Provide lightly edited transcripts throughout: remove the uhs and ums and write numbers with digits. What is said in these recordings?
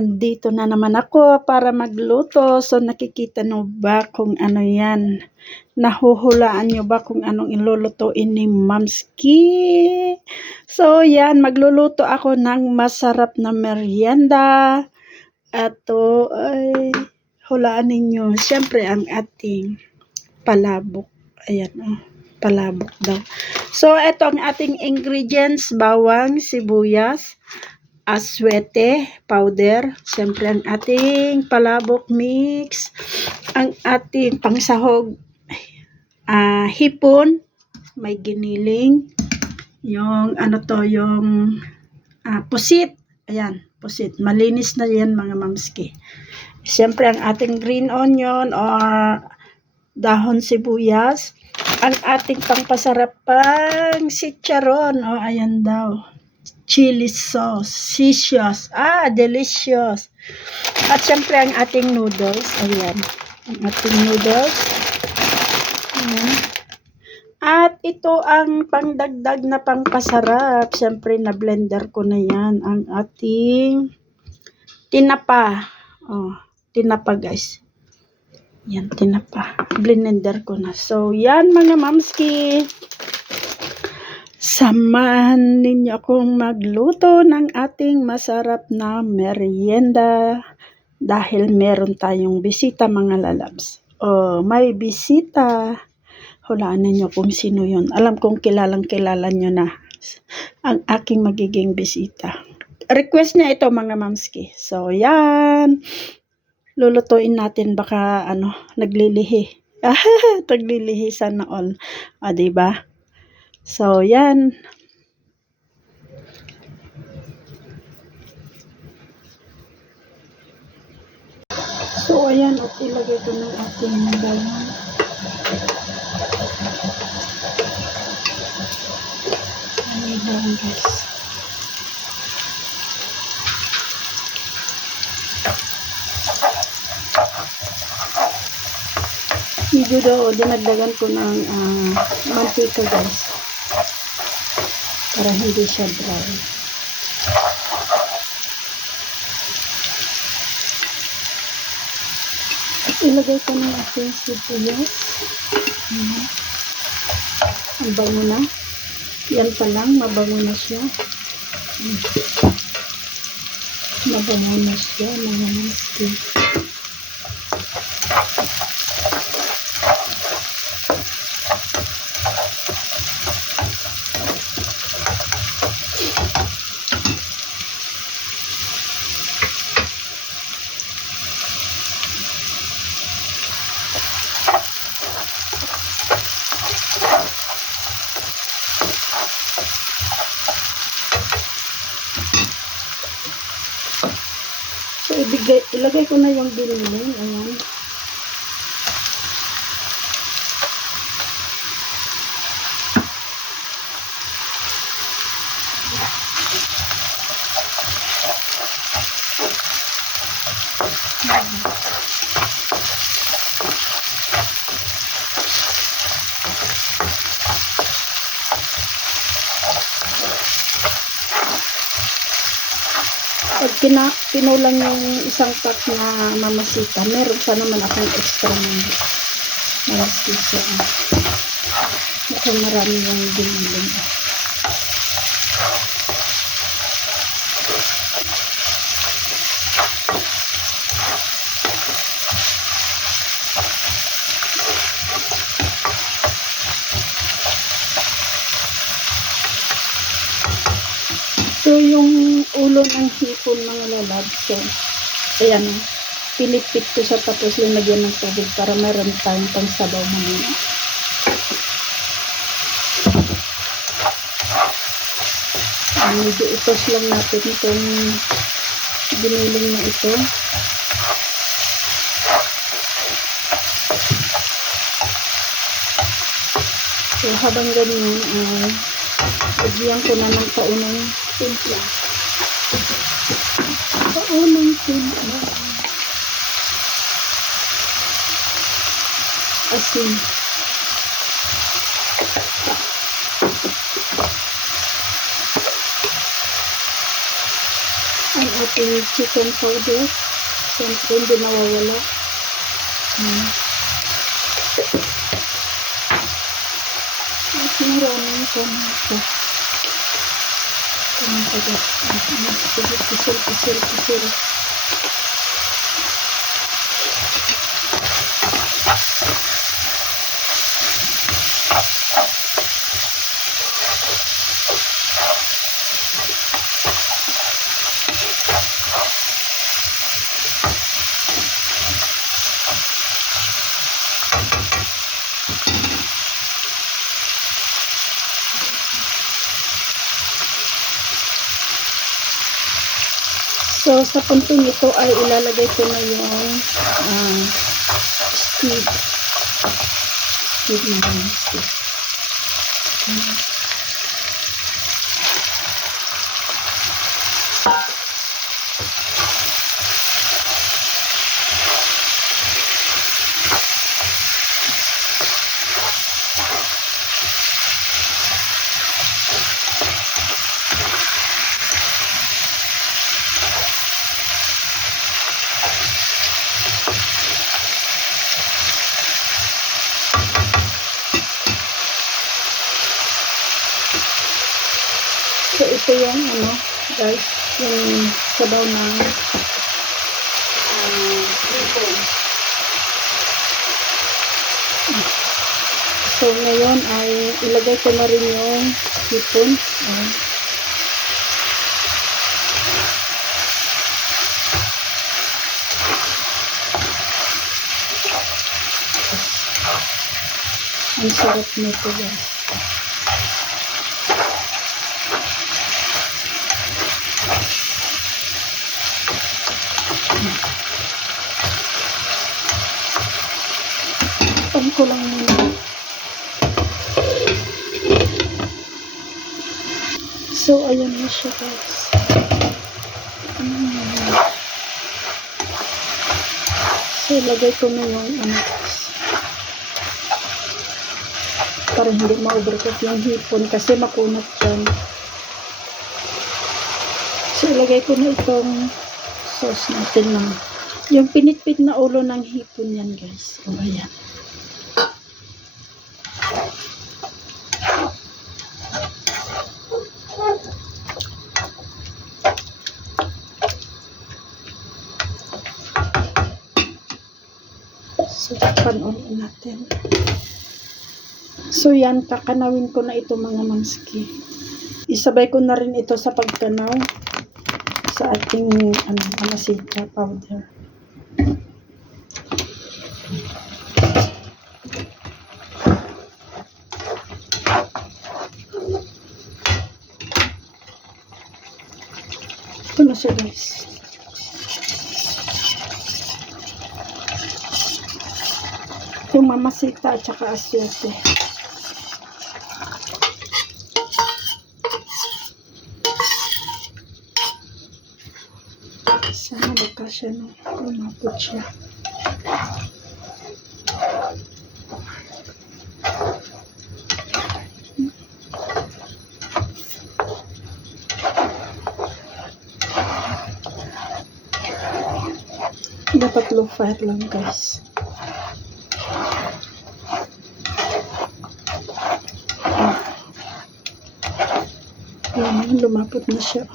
andito na naman ako para magluto. So, nakikita nyo ba kung ano yan? Nahuhulaan nyo ba kung anong ilulutuin ni Mamski? So, yan. Magluluto ako ng masarap na merienda. Ato ay hulaan ninyo. Siyempre, ang ating palabok. Ayan, palabok daw. So, ito ang ating ingredients. Bawang, sibuyas, aswete, powder. Siyempre, ang ating palabok mix. Ang ating pangsahog, hipon. May giniling. Yung, yung pusit. Ayan, pusit. Malinis na yan, mga mamski. Siyempre, ang ating green onion or dahon sibuyas. Ang ating pangpasarap pang chicharon. Ayan daw. Chili sauce. Sisios. Delicious. At siyempre, ang ating noodles. Ayan. Ang ating noodles. Ayan. At ito ang pangdagdag na pangpasarap. Siyempre, na-blender ko na yan. Ang ating tinapa. Tinapa, guys. Yan, tinapa. Blender ko na. So, yan mga mamski. Samahan ninyo akong magluto ng ating masarap na merienda. Dahil meron tayong bisita, mga lalabs. May bisita. Hulaan ninyo kung sino yun. Alam kong kilalang-kilala nyo na ang aking magiging bisita. Request niya ito, mga mamski. So, yan. Lulutuin natin, baka naglilihi. Naglilihi sana all. Diba? So, yan. So, ayan. At ilagay ko ng ating bawang. Ayan, guys. Medyo daw, dinagdagan ko ng mantika, guys. Para hindi siya dry. At ilagay ko ng ating sibuyas. Ang bango na. Yan pa lang, mabango na siya. Mabango na siya, mga mamski. So, ilagay ko na yung giniling. Ayan. Pag pinulang yung isang pack na mamasita, meron pa naman akong extra ng malasisa. Mukhang marami yung giniling. So, yung ulo ng hipon, mga lalabs, so, ayan, pilipit ko siya tapos linagyan ng tubig para meron tayong pangsabaw mamaya. Medyo itos lang natin itong giniling na ito. So, habang ganyan, lagyan ko na ng paunang timpla. Paunang timpla. Asin. Ang ating chicken powder. Siyempre, hindi nawawala. At maraming tomato. Pisil. So, sa puntong ito ay ilalagay ko na yung squid. Squid na rin. So, ito yung guys, yung sabaw ng hipon. So, ngayon ay ilagay ko na rin yung hipon. Ang sarap nito guys. Pan ko lang muna. So, ayan na siya guys. So, ilagay ko na yung guys. Para hindi ma-overcook yung hipon kasi makunat dyan. So, ilagay ko na itong sauce natin na yung pinitpit na ulo ng hipon yan guys. O, ayan. So, pan-on natin. So, yan, kakanawin ko na ito mga mamski. Isabay ko na rin ito sa pagkanaw sa ating amasita powder. Ito na siya guys. Yung mamasita at saka asyote. Sana baka siya lumapot siya. Dapat low fire lang guys. Ayan, lumapot na siya.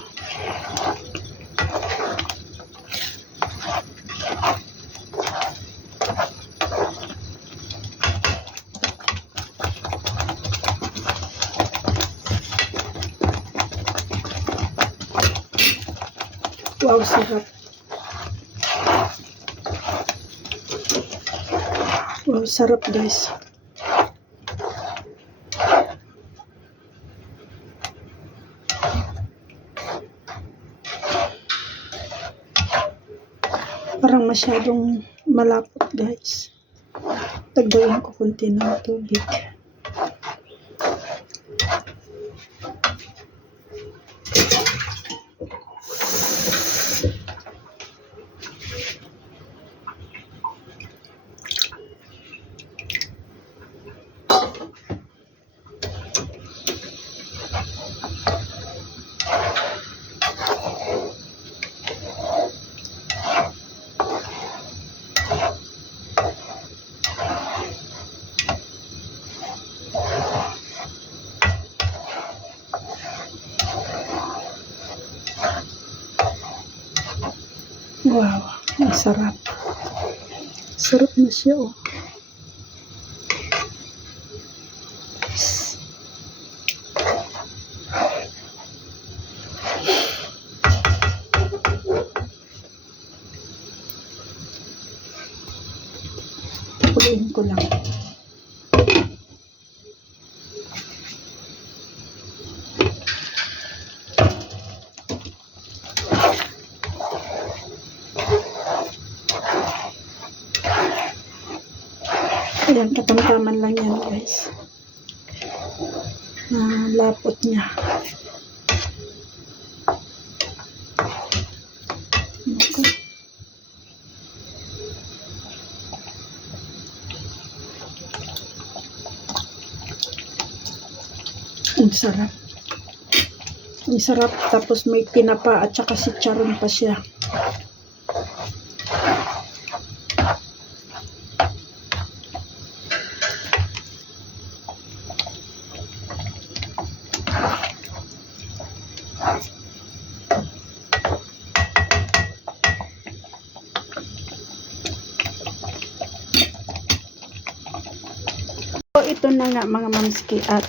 Wow, sarap. Wow, sarap guys. Parang masyadong malapot guys. Tagdayan ko konti ng tubig. Ang sarap. Sarap na siya, oh. Puliin ko lang. Ayan, katamtaman lang yan, guys. Lapot niya. Okay. Ang sarap. Ang sarap. Tapos may tinapa at saka chicharon pa siya. So, ito na nga mga mamski at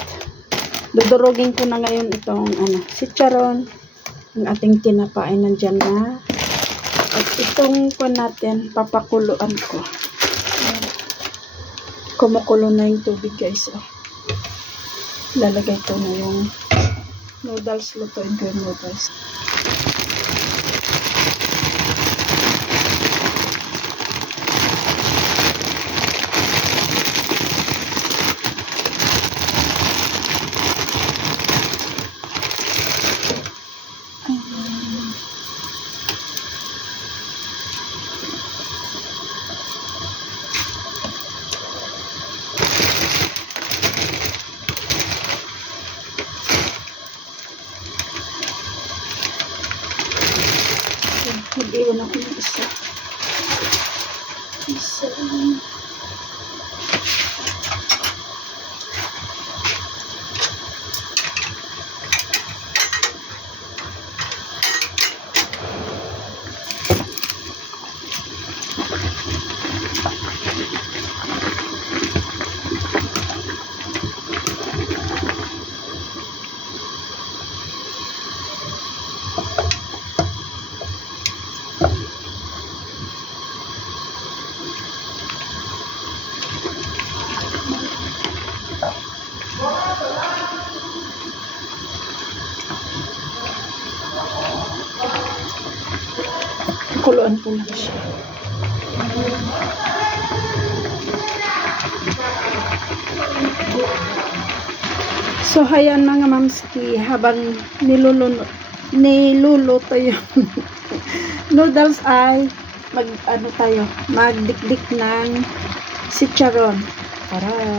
dudurugin ko na ngayon itong chicharon. Ang ating tinapa ay nandyan na. At itong ko natin, papakuluan ko. Kumukulo na yung tubig, guys. Oh. Lalagay ko na yung noodles, lutuin ko yung noodles. Mag-iwan ako ng isa. Kuluan ko lang siya. So, hayan mga mamski, habang niluluto yung noodles ay magdikdik ng chicharon. Para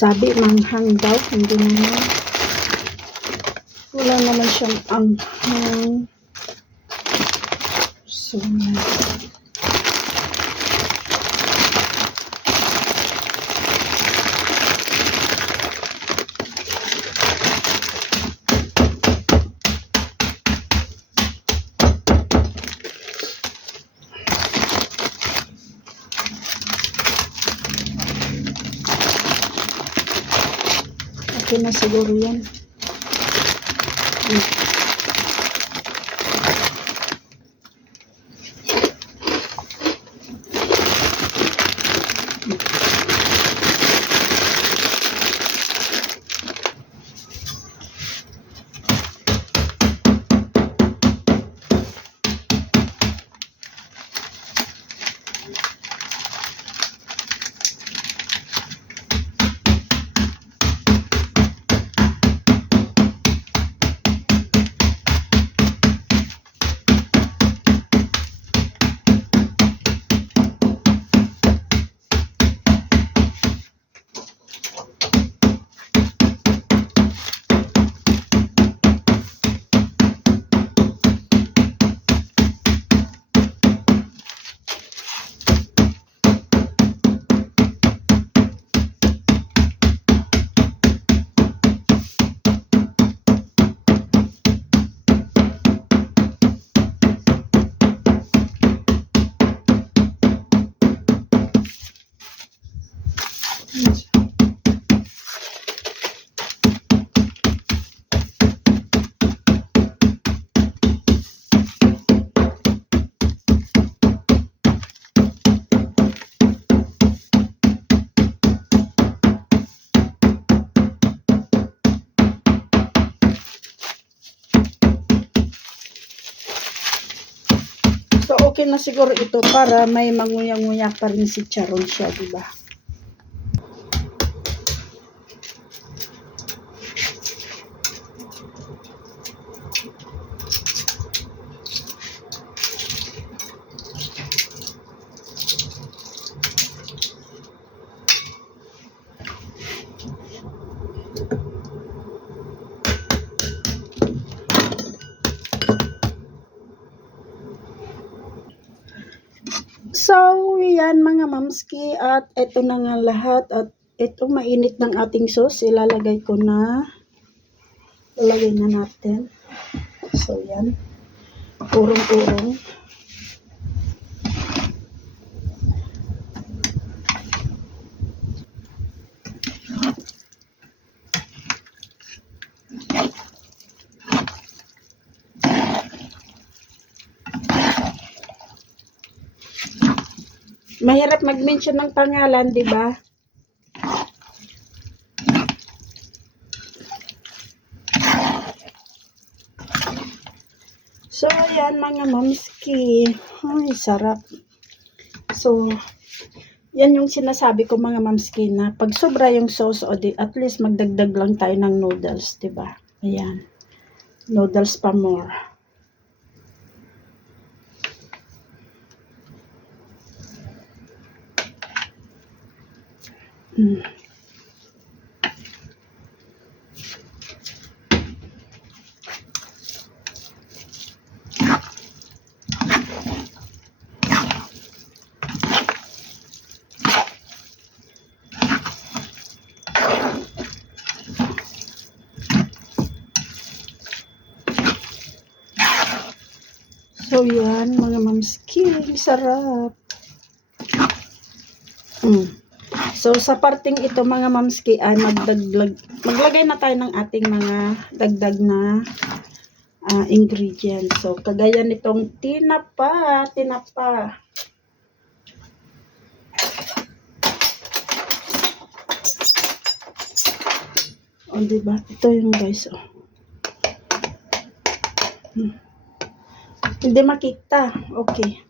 sabi manghang daw, hindi naman. Wala naman siyang anghang. So, okay na siguro yan. So, okay na siguro ito para may manguya-nguya pa rin si chicharon siya, diba? So, yan mga mamski, at ito na nga lahat, at itong mainit ng ating sauce, ilalagay na natin. So, yan. Urong-urong. Mahirap mag-mention ng pangalan, di ba? So, ayan mga mamski. Ay, sarap. So, yan yung sinasabi ko mga mamski na pag sobra yung sauce, o di, at least magdagdag lang tayo ng noodles, di ba? Ayan. Noodles pa more. So, yan, mga mamski. Sarap. So, sa parting ito, mga mamski, ay maglagay na tayo ng ating mga dagdag na ingredients. So, kagaya nitong tinapa. O, diba? Ito yung guys, oh. Hindi makita. Okay.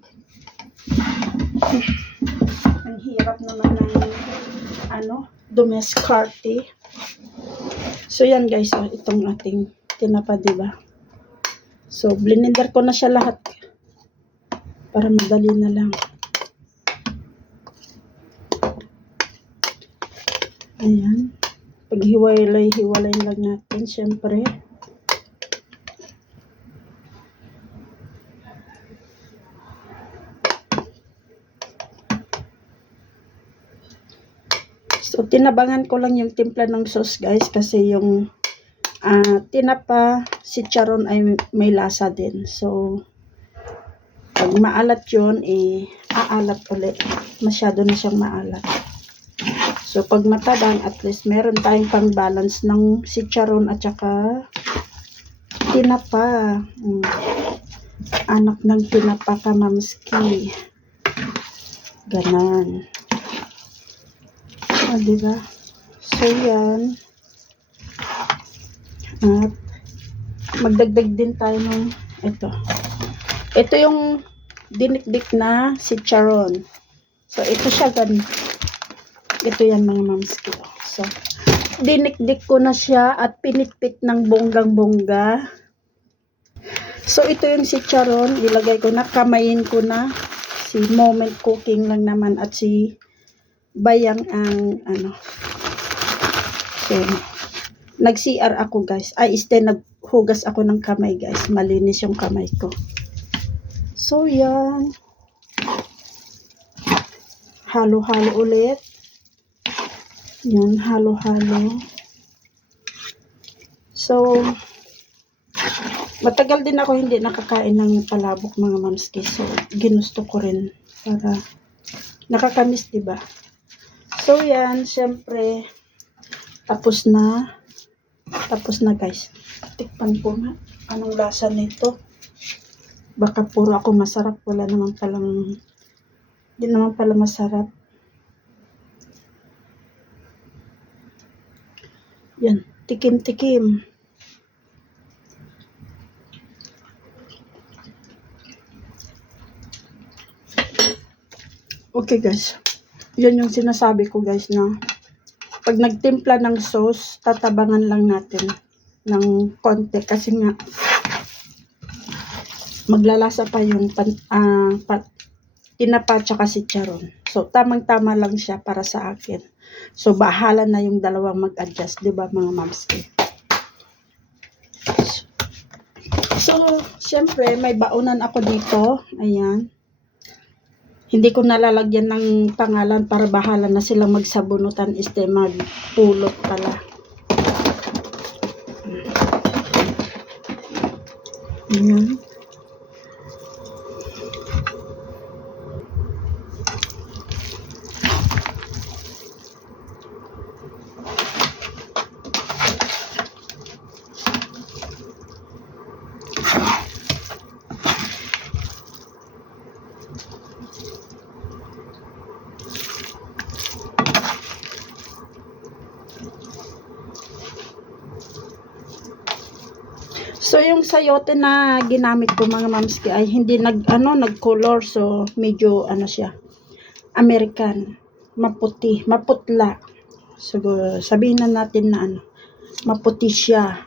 Ang hirap naman ng dumescarte. So yan guys, itong ating tinapa, diba? So blender ko na siya lahat para madali na lang. Ayan. Paghiwalay lang natin, syempre. So, tinabangan ko lang yung timpla ng sauce, guys, kasi yung tinapa, si chicharon ay may lasa din. So, pag maalat yun, aalat ulit. Masyado na siyang maalat. So, pag matabang, at least meron tayong pang-balance ng si chicharon at saka tinapa. Anak ng tinapa ka, mamski. Ganon. Diba? So, yan. At magdagdag din tayo ng ito. Ito yung dinikdik na si chicharon. So, ito siya ito yan mga mamski. So, dinikdik ko na siya at pinitpit ng bonggang-bongga. So, ito yung si chicharon. Ilagay ko na, kamayin ko na. Si moment cooking lang naman at si bayang ang So, nag-CR ako guys. Naghugas ako ng kamay guys. Malinis yung kamay ko. So, yan. Halo-halo ulit. Yan, halo-halo. So, matagal din ako hindi nakakain ng palabok mga mamski. So, ginusto ko rin para nakakamiss, diba? So, yan, syempre, tapos na guys. Tikpan ko nga, anong lasa nito. Baka puro ako masarap, hindi naman pala masarap. Yan, tikim-tikim. Okay guys, yan yung sinasabi ko guys na pag nagtimpla ng sauce, tatabangan lang natin ng konti kasi nga maglalasa pa yung tinapa tsaka chicharon. So, tamang-tama lang siya para sa akin. So, bahala na yung dalawang mag-adjust, di ba mga mamski? So, syempre, may baunan ako dito. Ayan. Hindi ko nalalagyan ng pangalan para bahala na silang magsabunutan, magpulot pala. Ayan. So, yung sayote na ginamit ko mga mamski ay hindi nag-color. So, medyo siya, American. Maputla. So, sabihin na natin na maputi siya.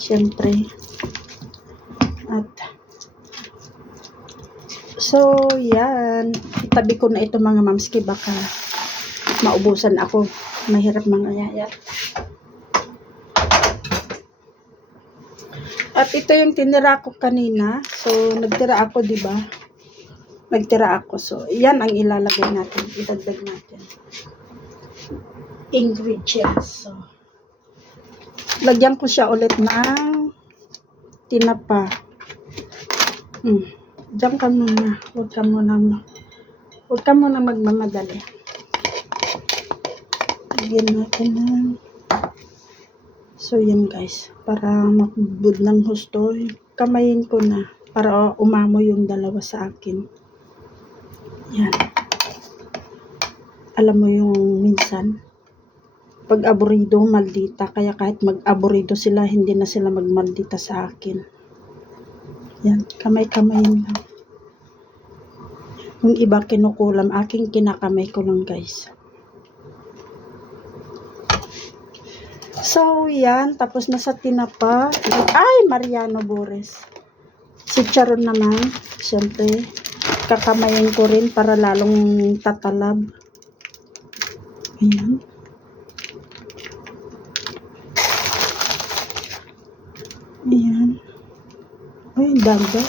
Siyempre. At, so, yan. Itabi ko na ito mga mamski. Baka maubusan ako. Mahirap mangyayat. At ito yung tinira ko kanina. So, nagtira ako, di ba? Nagtira ako. So, yan ang ilalagay natin. Idagdag natin. Ingredients. So, lagyan ko siya ulit ng tinapa. Diyan ka muna. Huwag ka muna magmamadali. Lagyan natin ng so, yan guys. Para makubod ng husto, kamayin ko na para umamo yung dalawa sa akin. Yan. Alam mo yung minsan, pag aburido, maldita. Kaya kahit mag-aburido sila, hindi na sila magmaldita sa akin. Yan. Kamay-kamayin lang. Yung iba kinukulam, aking kinakamay ko lang guys. So, yan. Tapos na sa tinapa. Ay, Mariano Bores. Chicharon naman. Siyempre, kakamayin ko rin para lalong tatalab. Ayan. Ayan. Ay, daga.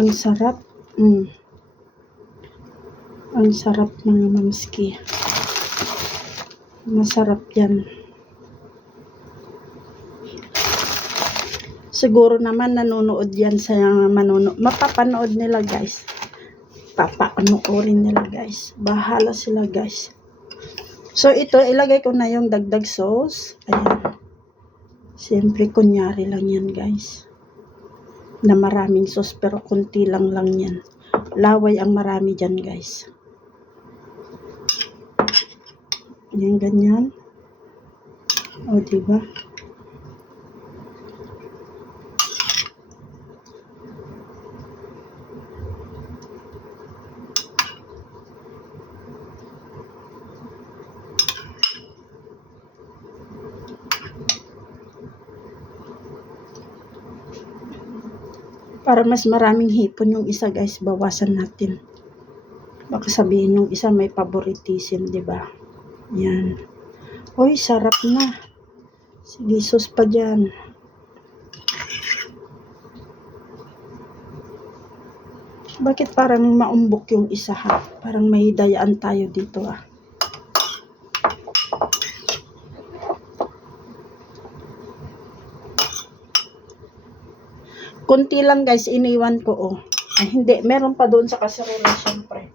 Ang sarap. Ang sarap mga mamski. Masarap yan. Siguro naman nanonood yan sa mapapanood nila guys. Papanoorin nila guys. Bahala sila guys. So ito, ilagay ko na yung dagdag sauce. Ayan. Siyempre, kunyari lang yan guys. Na maraming sauce pero kunti lang yan. Laway ang marami dyan guys. Ayan, ganyan. O, diba? Para mas maraming hipon yung isa guys, bawasan natin. Baka sabihin yung isa may favoritism, di ba? Yan. Uy, sarap na. Sige, sus pa dyan. Bakit parang maumbok yung isa ha? Parang may dayaan tayo dito ah. Kunti lang guys, iniwan ko oh. Ay, hindi, meron pa doon sa kaserola syempre.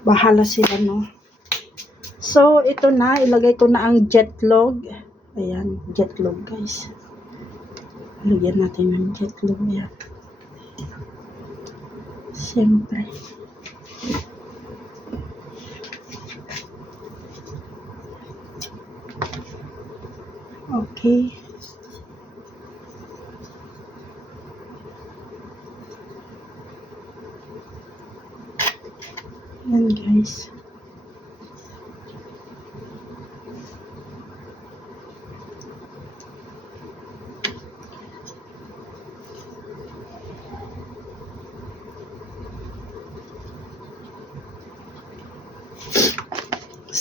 Bahala sila no. So, ito na. Ilagay ko na ang jetlog. Ayan, jetlog guys. Lagyan natin ng jetlog yan. Siyempre. Okay. Yan guys.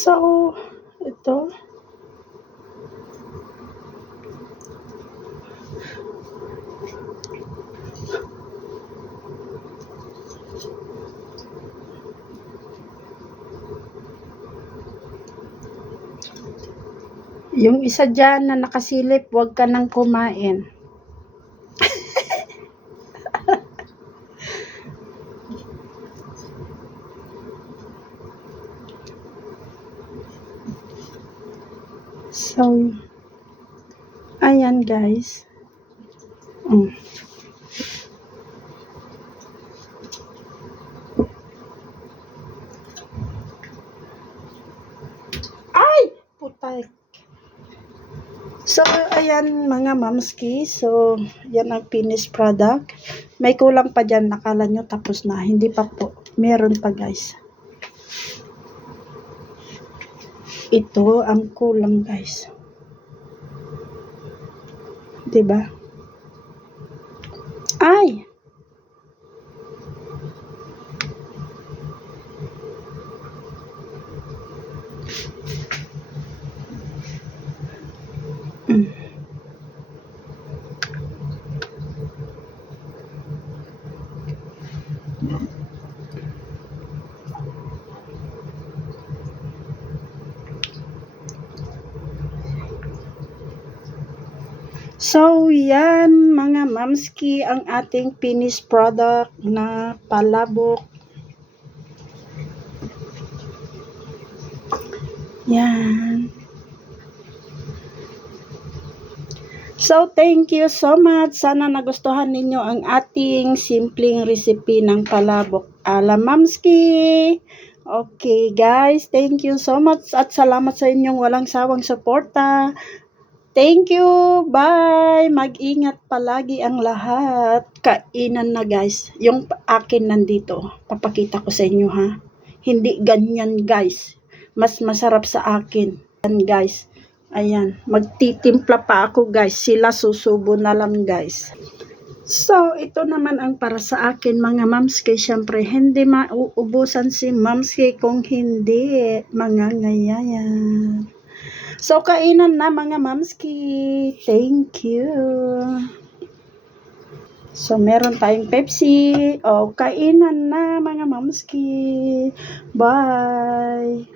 So, ito. Yung isa dyan na nakasilip, huwag ka nang kumain. So, ayan guys. Ay! Putay. So, ayan mga mamski. So, yan ang finished product. May kulang pa dyan. Nakala nyo tapos na. Hindi pa po. Meron pa guys. Ito ang kulang guys. Diba? Ay! So, yan mga mamski ang ating finished product na palabok. Yan. So, thank you so much. Sana nagustuhan ninyo ang ating simpleng recipe ng palabok ala mamski. Okay guys, thank you so much at salamat sa inyong walang sawang suporta. Thank you. Bye. Mag-ingat palagi ang lahat. Kainan na guys. Yung akin nandito. Papakita ko sa inyo ha. Hindi ganyan guys. Mas masarap sa akin. Yan guys. Ayan. Magtitimpla pa ako guys. Sila susubo na lang guys. So, ito naman ang para sa akin mga mamski. Siyempre, hindi mauubusan si mamski kung hindi mangangayayan. So, kainan na mga mamski. Thank you. So, meron tayong Pepsi. O, kainan na mga mamski. Bye.